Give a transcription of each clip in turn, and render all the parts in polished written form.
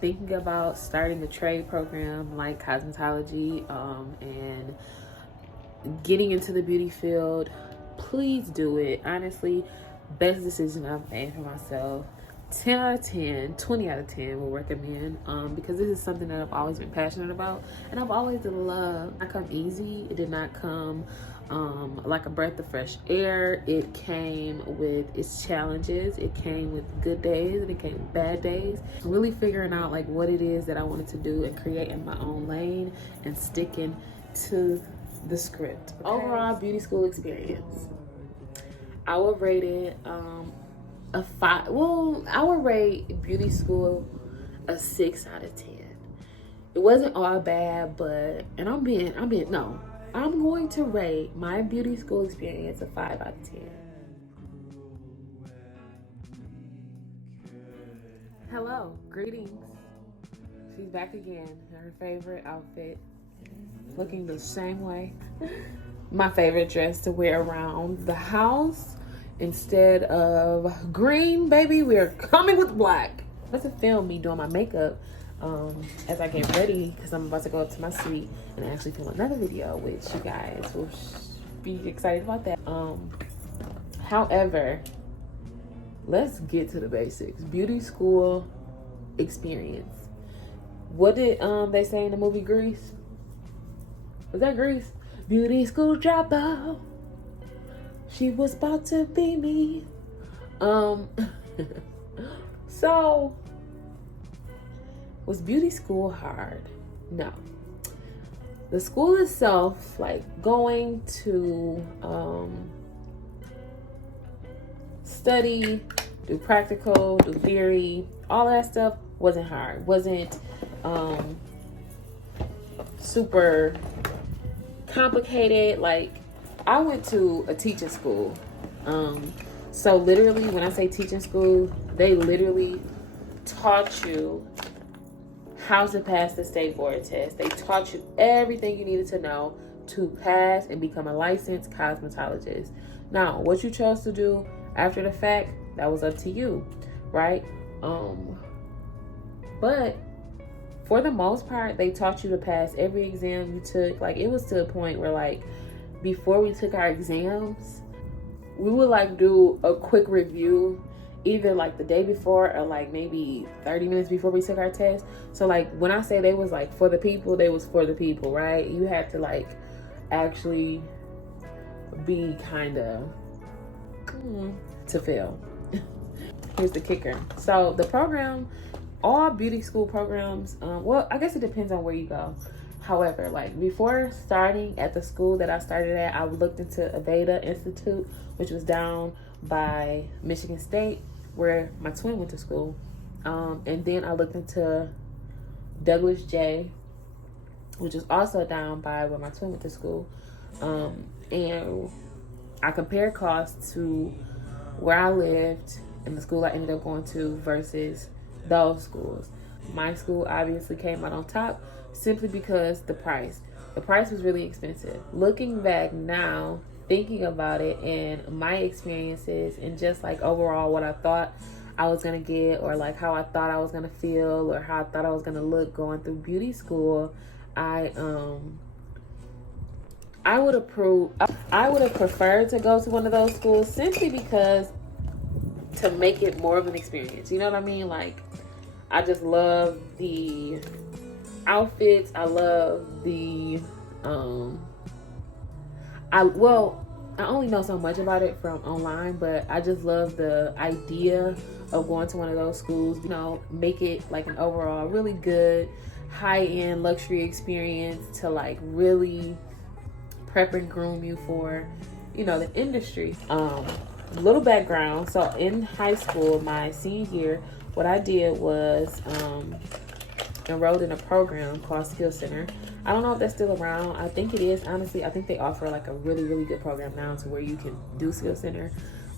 thinking about starting a trade program like cosmetology and getting into the beauty field, please do it. Honestly, best decision I've made for myself. 10 out of 10, 20 out of 10 will recommend because this is something that I've always been passionate about and I've always loved. It did not come easy. It did not come like a breath of fresh air. It came with its challenges. It came with good days and it came with bad days. Really figuring out like what it is that I wanted to do and creating my own lane and sticking to the script. Okay. Overall beauty school experience, I would rate it a 5. Well, I would rate beauty school a 6 out of 10. It wasn't all bad, but I'm going to rate my beauty school experience a 5 out of 10. Hello, greetings. She's back again in her favorite outfit, looking the same way. My favorite dress to wear around the house. Instead of green, baby, we are coming with black. Let's film me doing my makeup as I get ready, because I'm about to go up to my suite and actually film another video, which you guys will be excited about that. However, let's get to the basics. Beauty school experience. What did they say in the movie Grease? Was that Grease? Beauty school dropout. She was about to be me. So, was beauty school hard? No. The school itself, like going to study, do practical, do theory, all that stuff wasn't hard. Wasn't super complicated. Like, I went to a teaching school. So literally when I say teaching school, they literally taught you how to pass the state board test. They taught you everything you needed to know to pass and become a licensed cosmetologist. Now, what you chose to do after the fact, that was up to you, right? But for the most part, they taught you to pass every exam you took. Like, it was to a point where, like, before we took our exams, we would like do a quick review either like the day before or like maybe 30 minutes before we took our test. So like when I say they was like for the people, they was for the people, right? You had to like actually be kind of to fail. Here's the kicker. So the program, all beauty school programs, well, I guess it depends on where you go. However, like before starting at the school that I started at, I looked into Aveda Institute, which was down by Michigan State, where my twin went to school. And then I looked into Douglas J, which is also down by where my twin went to school. And I compared costs to where I lived and the school I ended up going to versus those schools. My school obviously came out on top simply because the price was really expensive. Looking back now, thinking about it and my experiences and just like overall what I thought I was gonna get, or like how I thought I was gonna feel, or how I thought I was gonna look going through beauty school, I would have preferred to go to one of those schools simply because to make it more of an experience. You know what I mean? Like, I just love the outfits. I love the I only know so much about it from online, but I just love the idea of going to one of those schools, you know, make it like an overall really good high-end luxury experience to like really prep and groom you for, you know, the industry. Little background. So in high school, my senior year, what I did was enrolled in a program called Skill Center. I don't know if that's still around. I think it is. Honestly, I think they offer like a really, really good program now to where you can do Skill Center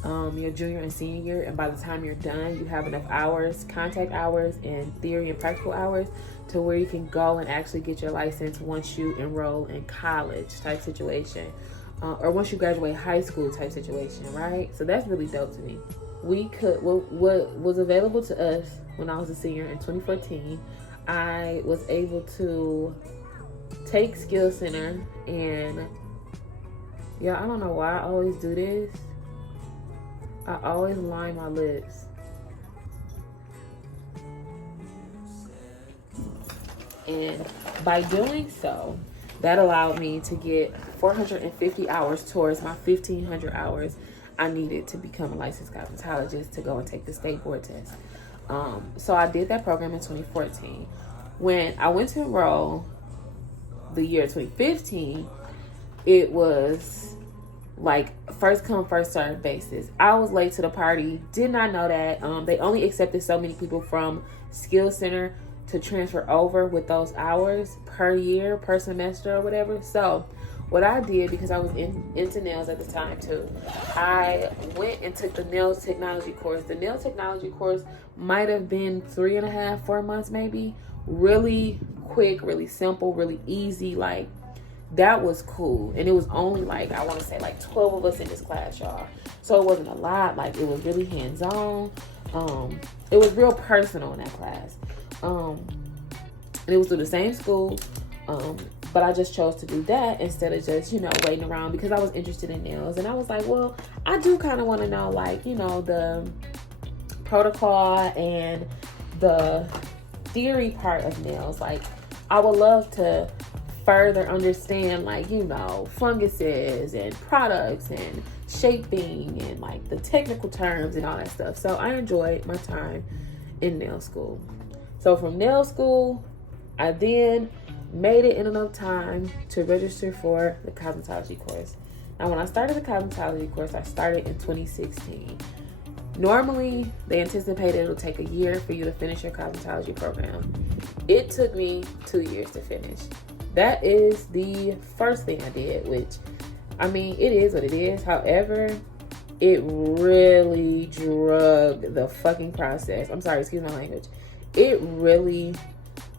your junior and senior year, and by the time you're done, you have enough hours, contact hours and theory and practical hours, to where you can go and actually get your license once you enroll in college type situation, or once you graduate high school type situation, right? So that's really dope to me. We could, what was available to us when I was a senior in 2014, I was able to take Skill Center, and yeah, I don't know why I always do this. I always line my lips. And by doing so, that allowed me to get 450 hours towards my 1,500 hours I needed to become a licensed cosmetologist to go and take the state board test. So I did that program in 2014. When I went to enroll the year 2015, it was like first come, first served basis. I was late to the party, did not know that. They only accepted so many people from Skill Center to transfer over with those hours per year, per semester or whatever. So what I did, because I was into nails at the time too, I went and took the nail technology course. The nail technology course might have been 3.5, 4 months maybe. Really quick, really simple, really easy. Like, that was cool. And it was only like, I want to say like 12 of us in this class, y'all. So it wasn't a lot. Like, it was really hands-on. It was real personal in that class. And it was through the same school. But I just chose to do that instead of just, waiting around, because I was interested in nails. And I was like, well, I do kind of want to know, like, the protocol and the theory part of nails. Like, I would love to further understand, like, funguses and products and shaping and like the technical terms and all that stuff. So I enjoyed my time in nail school. So from nail school, I then made it in enough time to register for the cosmetology course. Now, when I started the cosmetology course, I started in 2016. Normally, they anticipated it'll take a year for you to finish your cosmetology program. It took me 2 years to finish. That is the first thing I did, which, I mean, it is what it is. However, it really drug the fucking process. I'm sorry, excuse my language. It really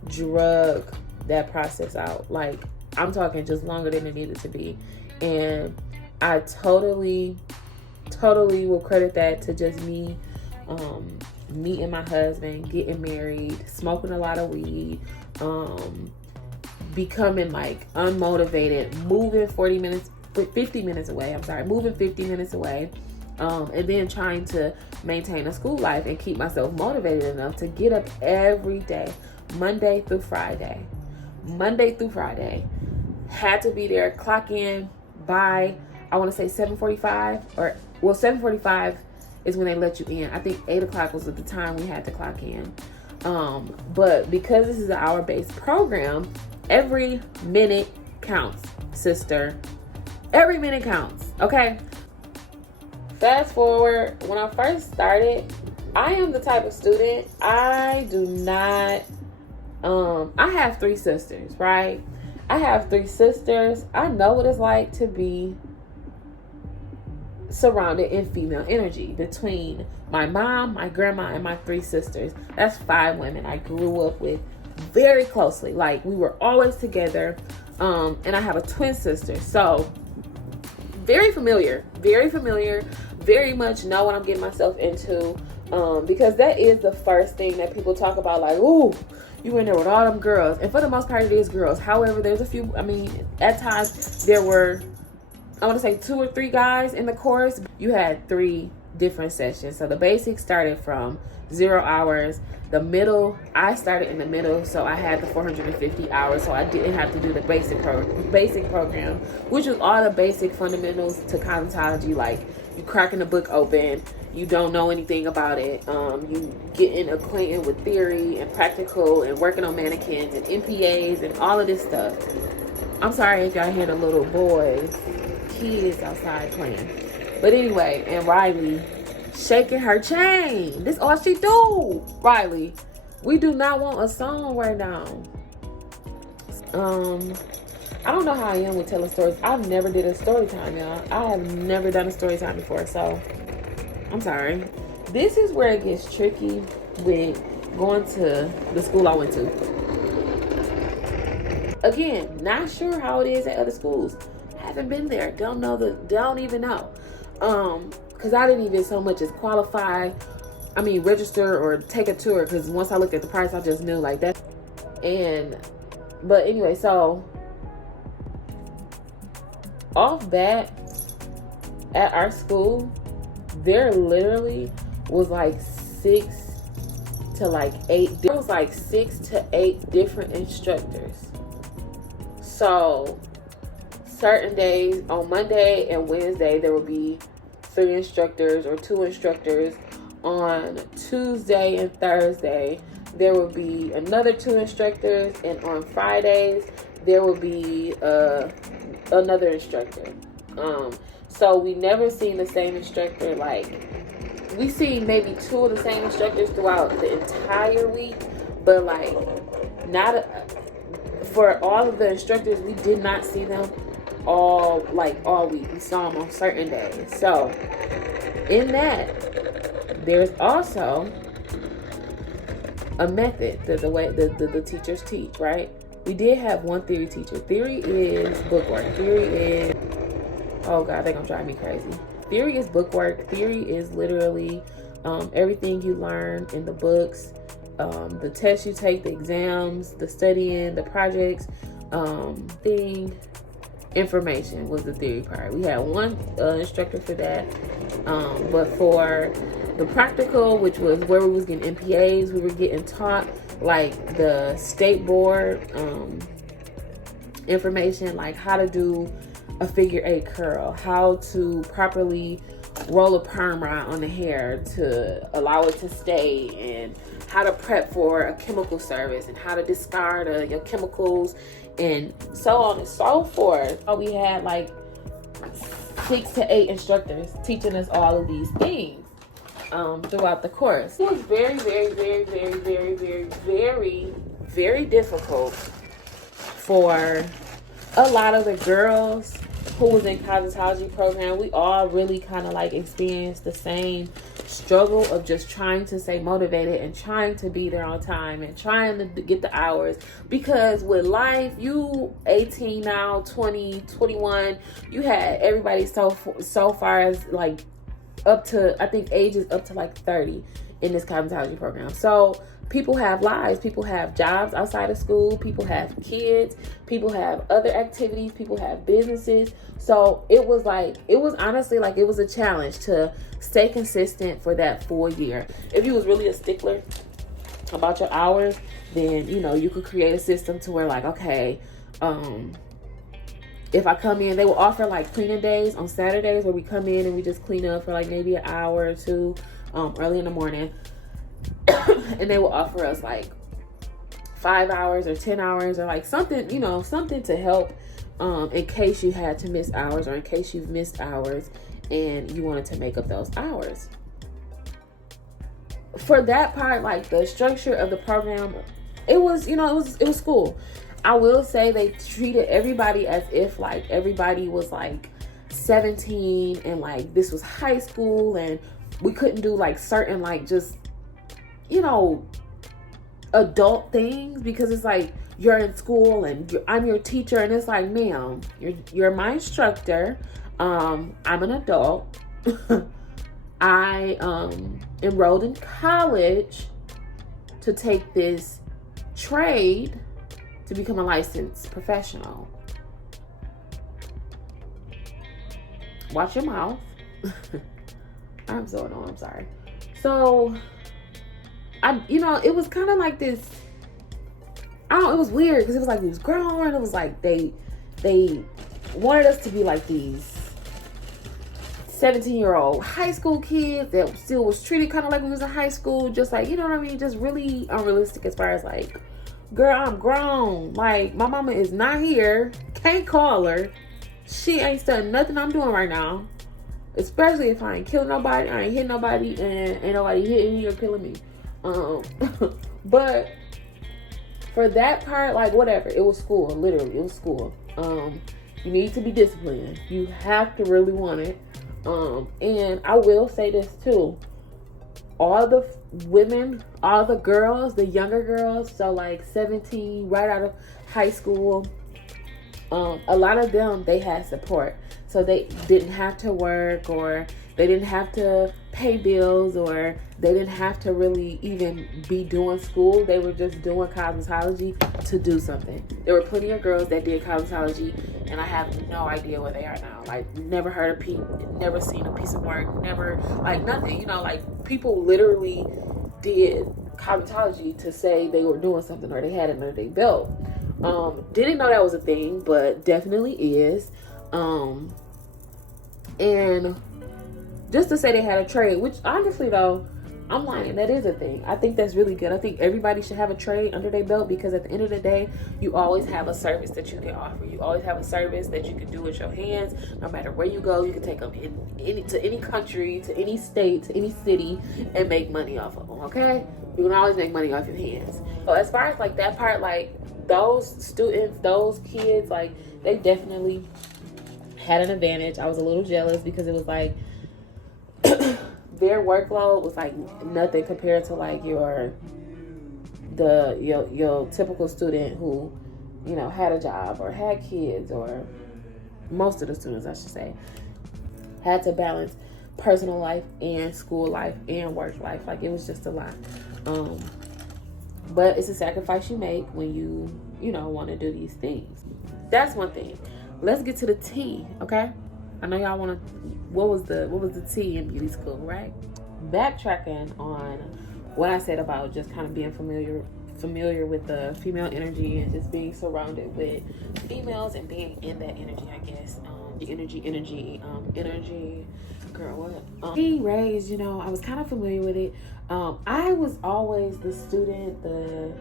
drug that process out. Like, I'm talking just longer than it needed to be. And I totally will credit that to just me meeting my husband, getting married, smoking a lot of weed, becoming like unmotivated, moving 50 minutes away, and then trying to maintain a school life and keep myself motivated enough to get up every day, Monday through Friday. Had to be there, clock in by, I want to say 7:45, 7:45 is when they let you in. I think 8 o'clock was at the time we had to clock in. But because this is an hour-based program, every minute counts, sister. Every minute counts, okay? Fast forward, when I first started, I am the type of student, I do not, I have 3 sisters, right? I have 3 sisters. I know what it's like to be surrounded in female energy between my mom, my grandma, and my 3 sisters. That's 5 women I grew up with very closely. Like, we were always together. And I have a twin sister. So very familiar, very much know what I'm getting myself into. Because that is the first thing that people talk about, like, ooh, you in there with all them girls. And for the most part, it is girls. However, there's a few, at times there were, I want to say 2 or 3 guys in the course. You had 3 different sessions. So the basics started from 0 hours. The middle, I started in the middle, so I had the 450 hours. So I didn't have to do the basic program, which was all the basic fundamentals to cosmetology, like you cracking the book open, you don't know anything about it, you getting acquainted with theory and practical and working on mannequins and MPAs and all of this stuff. I'm sorry if y'all hear the little boys, kids outside playing. But anyway, and Riley shaking her chain. This all she do. Riley, we do not want a song right now. I don't know how I am with telling stories. I've never did a story time, y'all. I have never done a story time before, so I'm sorry. This is where it gets tricky with going to the school I went to. Again, not sure how it is at other schools. Haven't been there. Don't even know. Because I didn't even so much as qualify register or take a tour, because once I looked at the price, I just knew like that. But anyway, so off bat at our school, there literally was like 6 to like 8. There was like 6 to 8 different instructors. So certain days, on Monday and Wednesday, there would be 3 instructors or 2 instructors. On Tuesday and Thursday, there would be another 2 instructors, and on Fridays there would be another instructor. So we never seen the same instructor. Like, we seen maybe 2 of the same instructors throughout the entire week, but like not for all of the instructors, we did not see them all week. We saw them on certain days. So in that, there's also a method, the way the teachers teach, right? We did have one theory teacher. Theory is bookwork. Theory is, oh God, they're gonna drive me crazy. Theory is bookwork. Theory is literally everything you learn in the books, the tests you take, the exams, the studying, the projects, information was the theory part. We had one instructor for that, but for the practical, which was where we was getting MPAs, we were getting taught like the state board information, like how to do a figure 8 curl, how to properly roll a perm rod on the hair to allow it to stay, and how to prep for a chemical service, and how to discard your chemicals, and so on and so forth. We had like 6 to 8 instructors teaching us all of these things throughout the course. It was very, very, very, very, very, very, very, very difficult for a lot of the girls who was in cosmetology program. We all really kind of like experienced the same struggle of just trying to stay motivated and trying to be there on time and trying to get the hours, because with life, you 18 now, 20, 21, you had everybody so far as like up to, I think ages up to like 30 in this cosmetology program. So people have lives, people have jobs outside of school, people have kids, people have other activities, people have businesses. So it was honestly like it was a challenge to stay consistent for that full year. If you was really a stickler about your hours, then you could create a system to where like, okay, if I come in, they will offer like cleaning days on Saturdays where we come in and we just clean up for like maybe an hour or 2 early in the morning. And they will offer us like 5 hours or 10 hours or like something, something to help in case you had to miss hours, or in case you've missed hours and you wanted to make up those hours. For that part, like the structure of the program, it was school. I will say they treated everybody as if like everybody was like 17 and like this was high school, and we couldn't do like certain like just adult things, because it's like you're in school and I'm your teacher, and it's like, ma'am, you're my instructor. I'm an adult. I enrolled in college to take this trade to become a licensed professional. Watch your mouth. I'm so annoyed, I'm sorry. So it was kind of like this, it was weird, because it was like we was grown. It was like they wanted us to be like these 17-year-old high school kids that still was treated kind of like we was in high school, just like, just really unrealistic as far as like, girl, I'm grown. Like, my mama is not here. Can't call her. She ain't studying nothing I'm doing right now. Especially if I ain't killing nobody, I ain't hitting nobody, and ain't nobody hitting me or killing me. But for that part, like, whatever, it was school. Literally, it was school. You need to be disciplined. You have to really want it. And I will say this too. All the women, all the girls, the younger girls, so like 17, right out of high school, a lot of them, they had support. So they didn't have to work, or they didn't have to pay bills, or they didn't have to really even be doing school. They were just doing cosmetology to do something. There were plenty of girls that did cosmetology, and I have no idea where they are now. Like, never heard of never seen a piece of work, never, like, nothing. You know, like, people literally did cosmetology to say they were doing something or they had it under their belt. Didn't know that was a thing, but definitely is. And just to say they had a trade, which honestly though, I'm lying, that is a thing. I think that's really good. I think everybody should have a trade under their belt, because at the end of the day, you always have a service that you can offer. You always have a service that you can do with your hands. No matter where you go, you can take them to any country, to any state, to any city, and make money off of them, okay? You can always make money off your hands. So as far as like that part, like those students, those kids, like they definitely had an advantage. I was a little jealous because it was like their workload was like nothing compared to like your typical student who, you know, had a job or had kids, or most of the students, I should say, had to balance personal life and school life and work life. Like, it was just a lot. But it's a sacrifice you make when you know, want to do these things. That's one thing. Let's get to the tea, okay? I know y'all want to. What was the tea in beauty school, right? Backtracking on what I said about just kind of being familiar with the female energy and just being surrounded with females and being in that energy, I guess. The energy, girl, what? Being raised, you know, I was kind of familiar with it. I was always the student, the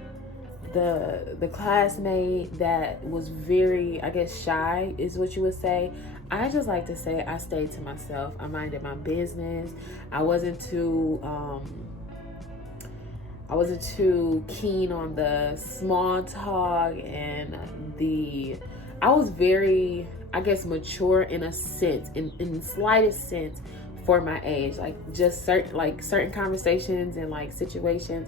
classmate that was very, I guess, shy is what you would say. I just like to say I stayed to myself. I minded my business. I wasn't too keen on the small talk and I was very, I guess, mature in a sense, in the slightest sense for my age. Like, just certain conversations and like situations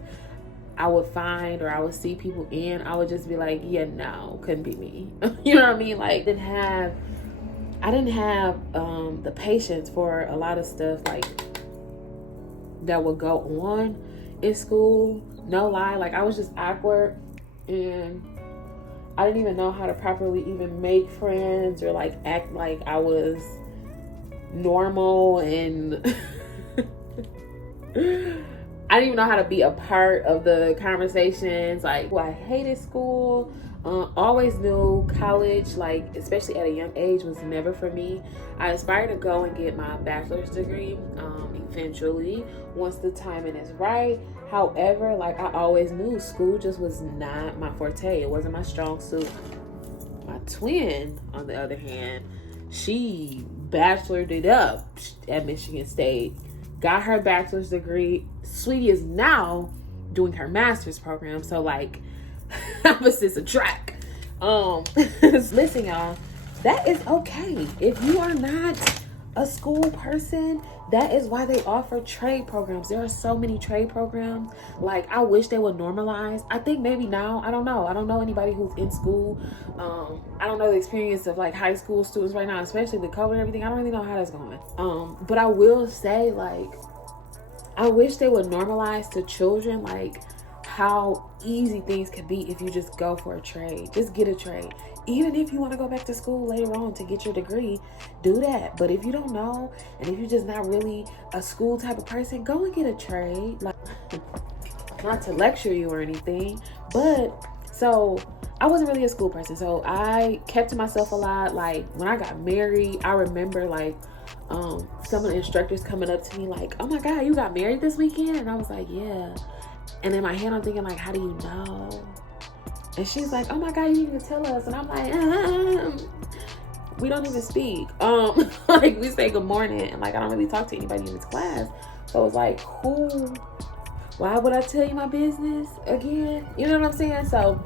I would find or I would see people in, I would just be like, yeah, no, couldn't be me. You know what I mean? Like, I didn't have the patience for a lot of stuff like that would go on in school. No lie, like I was just awkward, and I didn't even know how to properly even make friends or like act like I was normal, and I didn't even know how to be a part of the conversations. Like, well, I hated school. Always knew college, like especially at a young age, was never for me. I aspired to go and get my bachelor's degree eventually once the timing is right. However, like I always knew school just was not my forte. It wasn't my strong suit. My twin, on the other hand, she bachelored it up at Michigan State, got her bachelor's degree. Sweetie is now doing her master's program. So like, opposites attract. Listen, y'all, that is okay. If you are not a school person, that is why they offer trade programs. There are so many trade programs. Like, I wish they would normalize. I think maybe now, I don't know anybody who's in school. I don't know the experience of like high school students right now, especially with COVID and everything. I don't really know how that's going. But I will say, like, I wish they would normalize to children like how easy things can be if you just go for a trade. Just get a trade. Even if you want to go back to school later on to get your degree, do that. But if you don't know, and if you're just not really a school type of person, go and get a trade. Like, not to lecture you or anything, but so I wasn't really a school person, so I kept to myself a lot. Like, when I got married, I remember like some of the instructors coming up to me like, oh my God, you got married this weekend? And I was like, yeah. And in my head, I'm thinking like, how do you know? And she's like, oh my God, you didn't even tell us. And I'm like, we don't even speak. Like, we say good morning, and like I don't really talk to anybody in this class. So I was like, why would I tell you my business again? You know what I'm saying? So,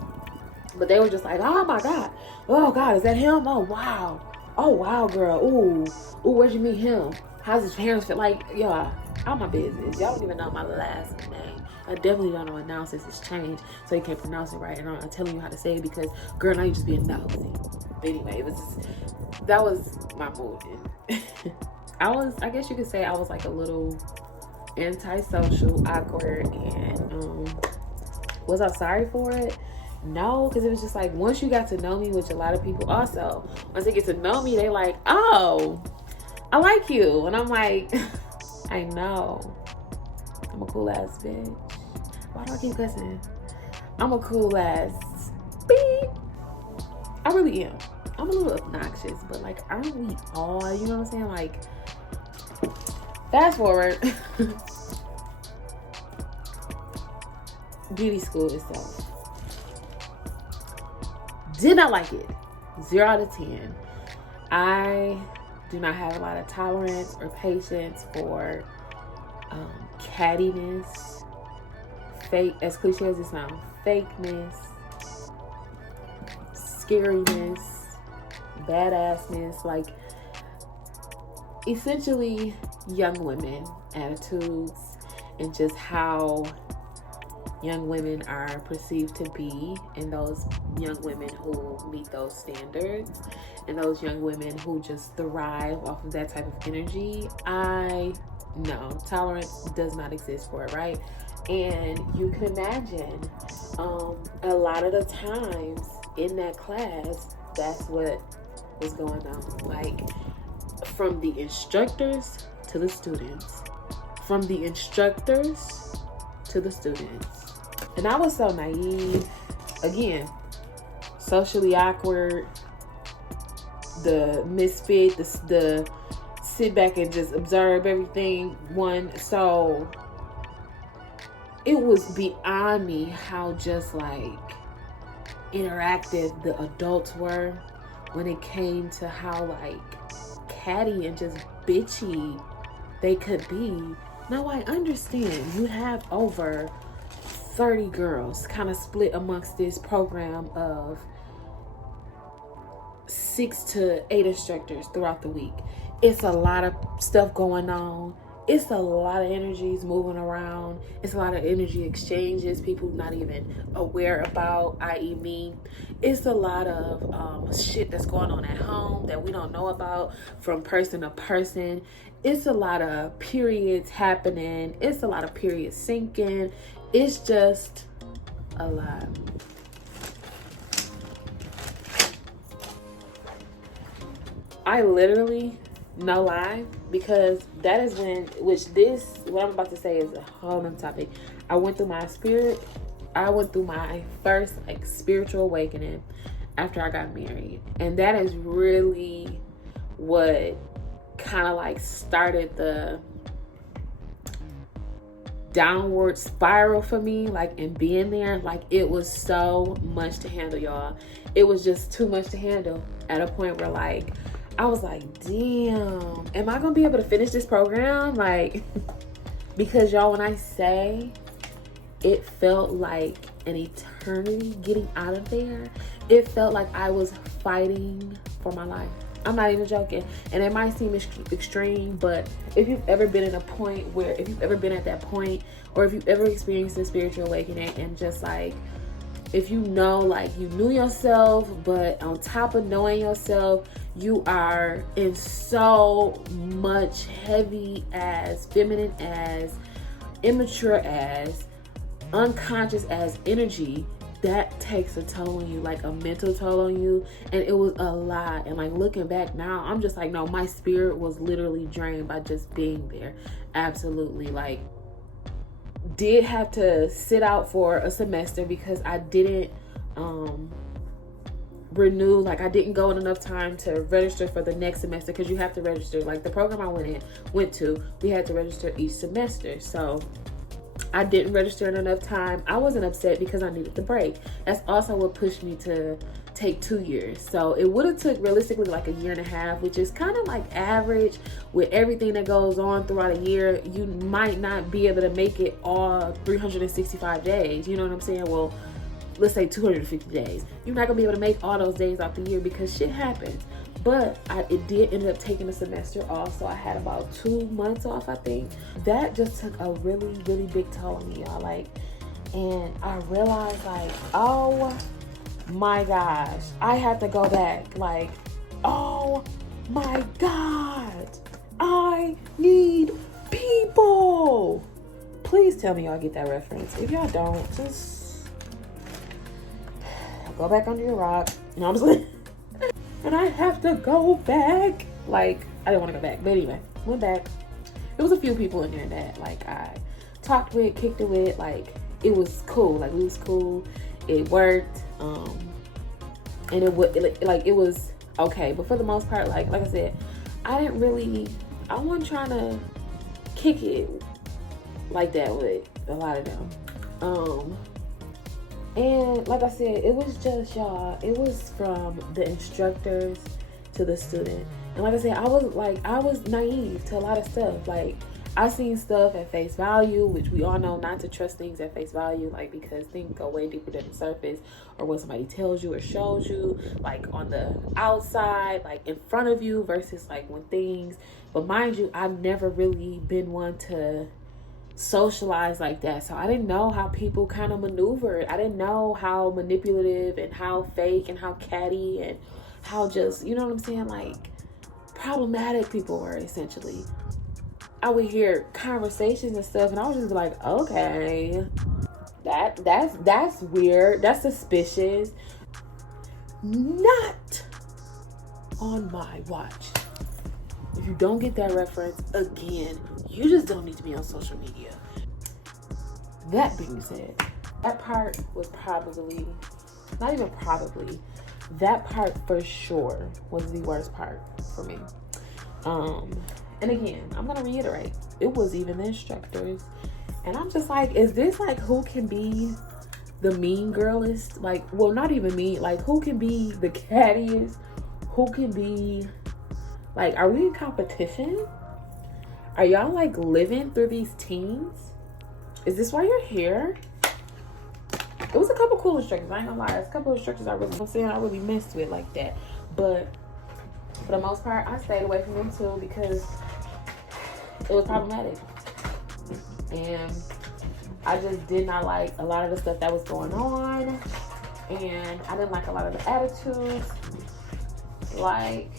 but they were just like, oh my God. Oh God, is that him? Oh wow. Oh wow, girl. Ooh, where'd you meet him? How's his parents feel? Like, y'all, all my business. Y'all don't even know my last name. I definitely don't know what now since it's changed, so you can't pronounce it right. And I'm telling you how to say it because, girl, now you just being nosy. But anyway, that was my mood. I guess you could say I was like a little antisocial, awkward, and was I sorry for it? No, because it was just like, once you got to know me, which a lot of people also, once they get to know me, they like, oh, I like you. And I'm like, I know. I'm a cool ass bitch. Why do I keep cussing? I'm a cool ass beep. I really am. I'm a little obnoxious, but like, aren't we all? You know what I'm saying? Like, fast forward. Beauty school itself. Did not like it. 0 out of 10. I do not have a lot of tolerance or patience for cattiness, fake, as cliche as it sounds, fakeness, scariness, badassness, like essentially young women attitudes and just how young women are perceived to be, and those young women who meet those standards, and those young women who just thrive off of that type of energy. No, tolerance does not exist for it, right? And you can imagine a lot of the times in that class, that's what was going on. Like, from the instructors to the students, from the instructors to the students. And I was so naive. Again, socially awkward, the misfit, the sit back and just observe everything one. So it was beyond me how just like interactive the adults were when it came to how like catty and just bitchy they could be. Now I understand you have over 30 girls kind of split amongst this program of 6 to 8 instructors throughout the week. It's a lot of stuff going on. It's a lot of energies moving around. It's a lot of energy exchanges people not even aware about, i.e. me. It's a lot of shit that's going on at home that we don't know about from person to person. It's a lot of periods happening. It's a lot of periods sinking. It's just a lot. I literally, no lie, because that is when, what I'm about to say is a whole nother topic. I went through my first like spiritual awakening after I got married. And that is really what kind of like started the downward spiral for me, like in being there. Like, it was so much to handle, y'all. It was just too much to handle at a point where like I was like, damn, am I gonna be able to finish this program? Like, because y'all, when I say it felt like an eternity getting out of there, it felt like I was fighting for my life. I'm not even joking. And it might seem extreme, but if you've ever been at a point where, if you've ever been at that point, or if you've ever experienced a spiritual awakening and just like, if you know, like you knew yourself, but on top of knowing yourself, you are in so much heavy as, feminine as, immature as, unconscious as energy, that takes a toll on you, like a mental toll on you. And it was a lot. And like looking back now, I'm just like, no, my spirit was literally drained by just being there. Absolutely. Like, did have to sit out for a semester because I didn't renew, like I didn't go in enough time to register for the next semester, because you have to register. Like the program I went to, we had to register each semester. So I didn't register in enough time. I wasn't upset because I needed the break. That's also what pushed me to take 2 years. So it would have took realistically like a year and a half, which is kind of like average with everything that goes on throughout a year. You might not be able to make it all 365 days. You know what I'm saying? Well, let's say 250 days. You're not gonna be able to make all those days out the year because shit happens. But it did end up taking a semester off, so I had about 2 months off, I think. That just took a really, really big toll on me, y'all. Like, and I realized, like, oh my gosh, I have to go back. Like, oh my God, I need people. people. Please tell me y'all get that reference. If y'all don't, just go back under your rock. You know what I'm saying? And I have to go back. Like, I didn't want to go back. But anyway, went back. There was a few people in there that, like, I talked with, kicked it with. Like, it was cool. Like, we was cool. It worked. And it was okay. But for the most part, like I said, I wasn't trying to kick it like that with a lot of them. And like I said, it was just, y'all, it was from the instructors to the student. And like I said, I was naive to a lot of stuff. Like, I seen stuff at face value, which we all know not to trust things at face value, like, because things go way deeper than the surface, or what somebody tells you or shows you, like on the outside, like in front of you, versus like when things. But mind you, I've never really been one to socialize like that, so I didn't know how people kind of maneuvered. I didn't know how manipulative and how fake and how catty and how just, you know what I'm saying, like problematic people were. Essentially, I would hear conversations and stuff, and I would just be like, okay, that's weird, that's suspicious. Not on my watch. If you don't get that reference, again, you just don't need to be on social media. That being said, that part was probably, not even probably, that part for sure was the worst part for me. And again, I'm gonna reiterate, it was even the instructors. And I'm just like, is this like who can be the mean girlist? Like, well, not even mean, like who can be the cattiest? Who can be, like, are we in competition? Are y'all like living through these teens? Is this why you're here? It was a couple cool instructors, I ain't gonna lie. There's a couple instructors I really messed with like that. But for the most part, I stayed away from them too, because it was problematic. And I just did not like a lot of the stuff that was going on. And I didn't like a lot of the attitudes. Like,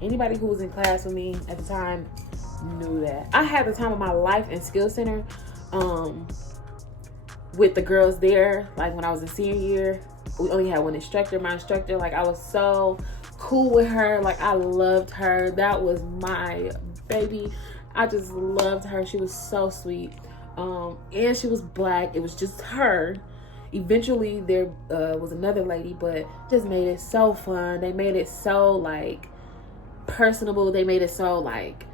anybody who was in class with me at the time knew that. I had the time of my life in Skill Center with the girls there. Like, when I was in senior year, we only had one instructor. My instructor, like, I was so cool with her. Like, I loved her. That was my baby. I just loved her. She was so sweet. And she was black. It was just her. Eventually there was another lady, but just made it so fun. They made it so like personable. They made it so like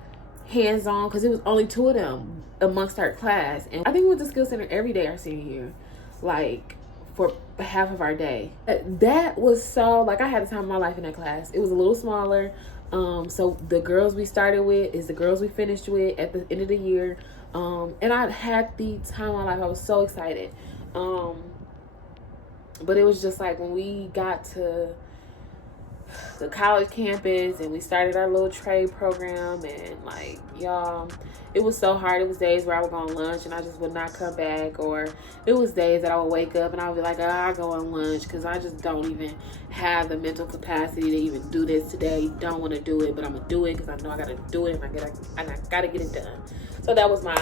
hands-on, because it was only two of them amongst our class. And I think we went to Skill Center every day our senior year, like for half of our day. That was so, like, I had the time of my life in that class. It was a little smaller. So the girls we started with is the girls we finished with at the end of the year. And I had the time of my life. I was so excited. But it was just like when we got to the college campus and we started our little trade program, and like, y'all, it was so hard. It was days where I would go on lunch and I just would not come back, or it was days that I would wake up and I would be like, I'll go on lunch because I just don't even have the mental capacity to even do this today. Don't want to do it, but I'm gonna do it because I know I gotta do it, and I gotta get it done. So that was my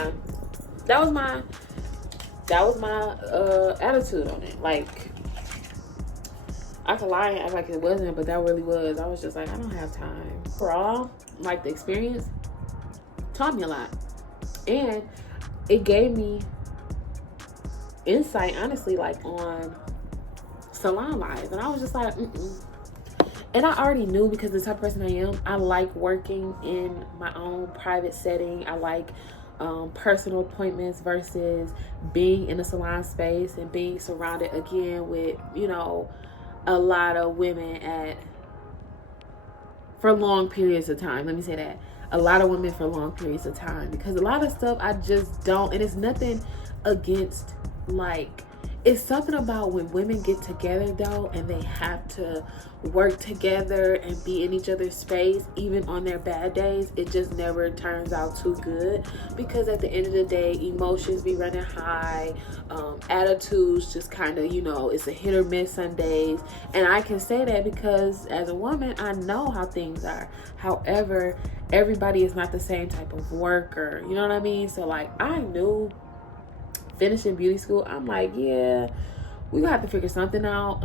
attitude on it. Like, I could lie and act like it wasn't, but that really was. I was just like, I don't have time. For all, like, the experience taught me a lot. And it gave me insight, honestly, like, on salon life. And I was just like, And I already knew, because the type of person I am, I like working in my own private setting. I like personal appointments versus being in a salon space and being surrounded again with, you know, a lot of women for long periods of time. Let me say that. A lot of women for long periods of time, because a lot of stuff I just don't, and it's nothing against, like, it's something about when women get together though, and they have to work together and be in each other's space, even on their bad days, it just never turns out too good, because at the end of the day, emotions be running high, attitudes just kind of, you know, it's a hit or miss some days. And I can say that because as a woman, I know how things are. However, everybody is not the same type of worker, you know what I mean? So like, I knew finishing beauty school, I'm like, yeah, we gonna have to figure something out.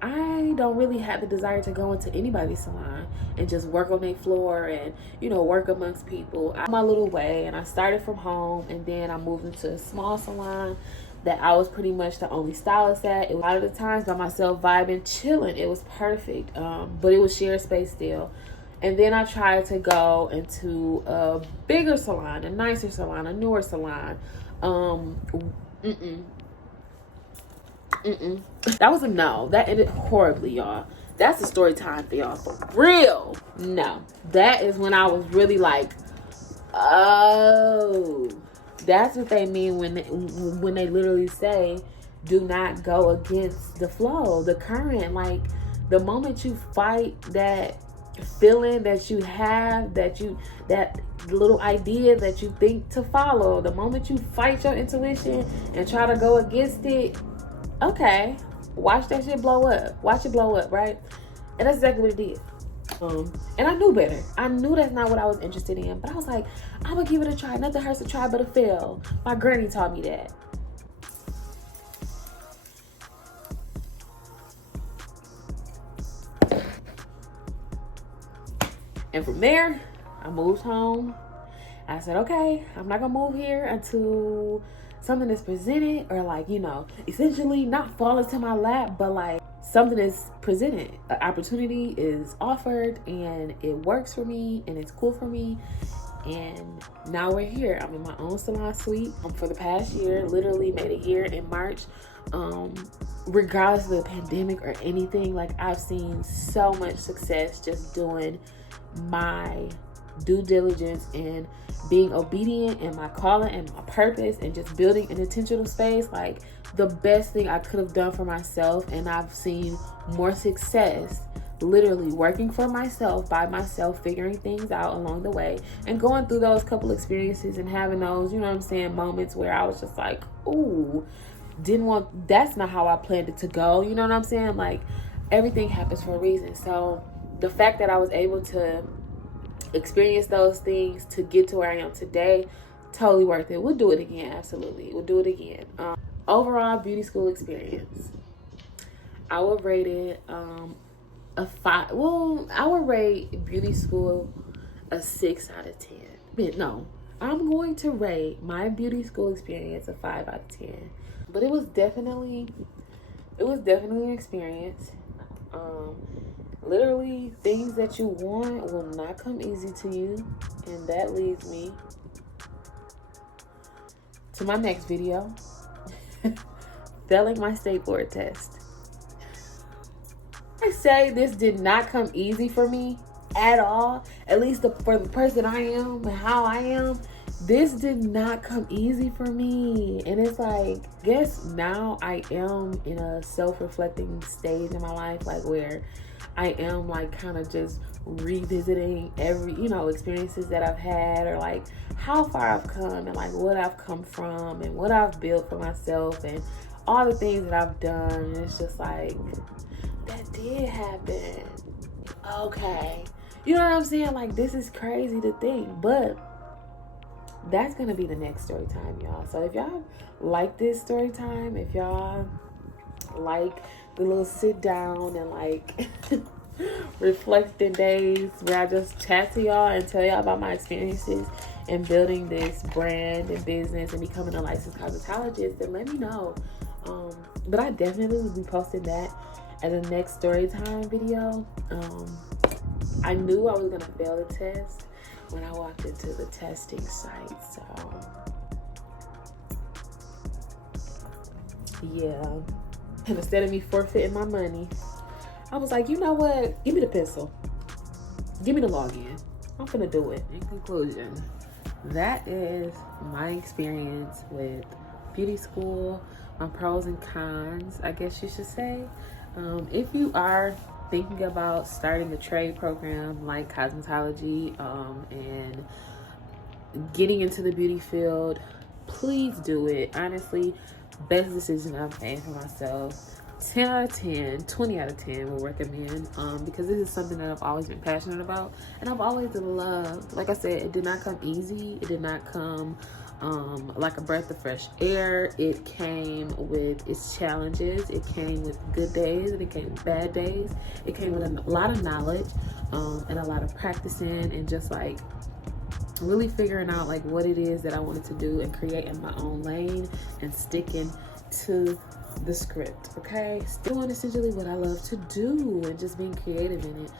I don't really have the desire to go into anybody's salon and just work on their floor and, you know, work amongst people. I'm my little way, and I started from home, and then I moved into a small salon that I was pretty much the only stylist at. It was a lot of the times by myself, vibing, chilling. It was perfect, but it was shared space still. And then I tried to go into a bigger salon, a nicer salon, a newer salon. That was a no. That ended horribly, y'all. That's a story time for y'all. For real. No. That is when I was really like, oh. That's what they mean when they literally say, do not go against the flow, the current. Like, the moment you fight that feeling that you have, that little idea that you think to follow, the moment you fight your intuition and try to go against it, okay, watch that shit blow up. Watch it blow up, right? And that's exactly what it did. And I knew better. I knew that's not what I was interested in. But I was like, I'm gonna give it a try. Nothing hurts to try but to fail. My granny taught me that. And from there, I moved home. I said, okay, I'm not gonna move here until something is presented, or like, you know, essentially not fall into my lap, but like something is presented, an opportunity is offered, and it works for me and it's cool for me. And now we're here. I'm in my own salon suite for the past year. Literally made a year in March. Regardless of the pandemic or anything, like, I've seen so much success just doing my due diligence and being obedient in my calling and my purpose, and just building an intentional space. Like, the best thing I could have done for myself. And I've seen more success literally working for myself, by myself, figuring things out along the way, and going through those couple experiences and having those, you know what I'm saying, moments where I was just like, ooh, that's not how I planned it to go. You know what I'm saying? Like, everything happens for a reason. So the fact that I was able to experience those things to get to where I am today, totally worth it. We'll do it again. Absolutely. We'll do it again. Overall beauty school experience, I would rate it a 5. Well, I would rate beauty school a 6 out of 10. But no, I'm going to rate my beauty school experience a 5 out of 10. But it was definitely an experience. Literally, things that you want will not come easy to you. And that leads me to my next video. Failing my state board test. I say this did not come easy for me at all. At least for the person I am and how I am. This did not come easy for me. And it's like, guess now I am in a self-reflecting stage in my life, like, where I am like kind of just revisiting every, you know, experiences that I've had, or like how far I've come, and like what I've come from, and what I've built for myself, and all the things that I've done. And it's just like, that did happen. Okay. You know what I'm saying? Like, this is crazy to think, but that's gonna be the next story time, y'all. So if y'all like this story time, if y'all like the little sit down and like reflecting days where I just chat to y'all and tell y'all about my experiences in building this brand and business and becoming a licensed cosmetologist, then let me know. But I definitely will be posting that as a next story time video. I knew I was gonna fail the test when I walked into the testing site, so yeah. And instead of me forfeiting my money, I was like, you know what? Give me the pencil. Give me the login. I'm gonna do it. In conclusion, that is my experience with beauty school, my pros and cons, I guess you should say. If you are thinking about starting a trade program like cosmetology and getting into the beauty field, please do it. Honestly, best decision I've made for myself. 10 out of 10, 20 out of 10 will recommend, because this is something that I've always been passionate about and I've always loved. Like I said, it did not come easy. It did not come like a breath of fresh air. It came with its challenges. It came with good days and it came with bad days. It came with a lot of knowledge and a lot of practicing and just like really figuring out like what it is that I wanted to do and create in my own lane and sticking to the script. Okay, still doing essentially what I love to do and just being creative in it.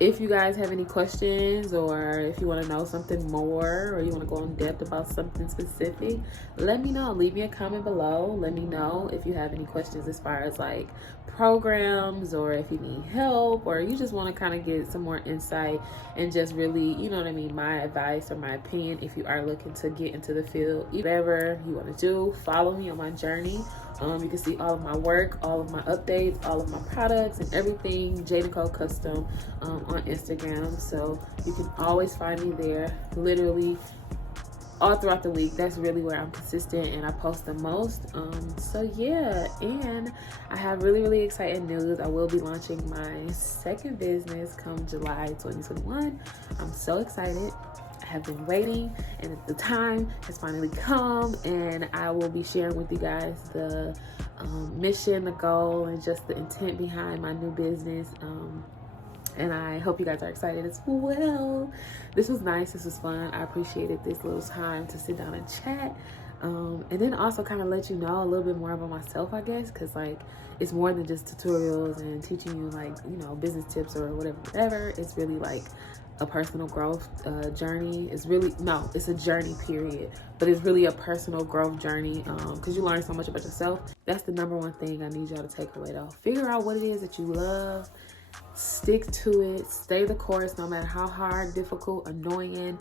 If you guys have any questions, or if you want to know something more, or you want to go in depth about something specific, let me know. Leave me a comment below. Let me know if you have any questions as far as like programs, or if you need help, or you just want to kind of get some more insight and just really, you know what I mean, my advice or my opinion if you are looking to get into the field. Whatever you want to do, follow me on my journey. You can see all of my work, all of my updates, all of my products and everything, J Nicole Custom on Instagram. So you can always find me there, literally all throughout the week. That's really where I'm consistent and I post the most. So yeah, and I have really exciting news. I will be launching my second business come July 2021. I'm so excited. I have been waiting and the time has finally come, and I will be sharing with you guys the mission, the goal, and just the intent behind my new business. And I hope you guys are excited as well. This was nice. This was fun. I appreciated this little time to sit down and chat. And then also kind of let you know a little bit more about myself, I guess, because like it's more than just tutorials and teaching you like, you know, business tips or whatever. It's really like a personal growth journey. It's really, no, it's a journey period, but it's really a personal growth journey because you learn so much about yourself. That's the number one thing I need y'all to take away though. Figure out what it is that you love, stick to it, stay the course no matter how hard, difficult, annoying,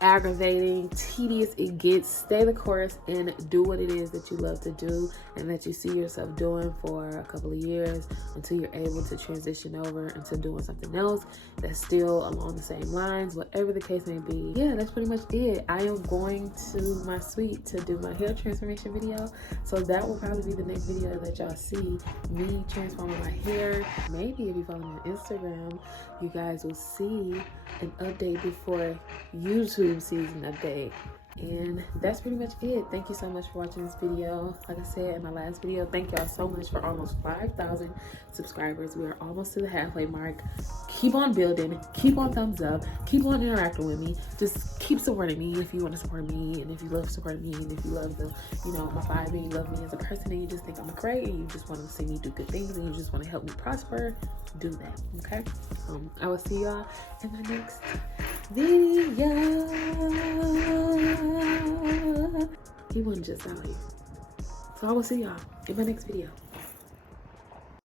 aggravating, tedious it gets. Stay the course and do what it is that you love to do and that you see yourself doing for a couple of years until you're able to transition over into doing something else that's still along the same lines, whatever the case may be. Yeah, that's pretty much it. I am going to my suite to do my hair transformation video, so that will probably be the next video that y'all see, me transforming my hair. Maybe if you follow me on Instagram, you guys will see an update before YouTube sees an update. And that's pretty much it. Thank you so much for watching this video. Like I said in my last video, thank y'all so much for almost 5,000 subscribers. We are almost to the halfway mark. Keep on building, keep on thumbs up, keep on interacting with me. Just keep supporting me if you want to support me, and if you love supporting me, and if you love the, you know, my vibe, and you love me as a person, and you just think I'm great, and you just want to see me do good things, and you just want to help me prosper, do that. Okay, I will see y'all in the next video. He wasn't just out here. So I will see y'all in my next video.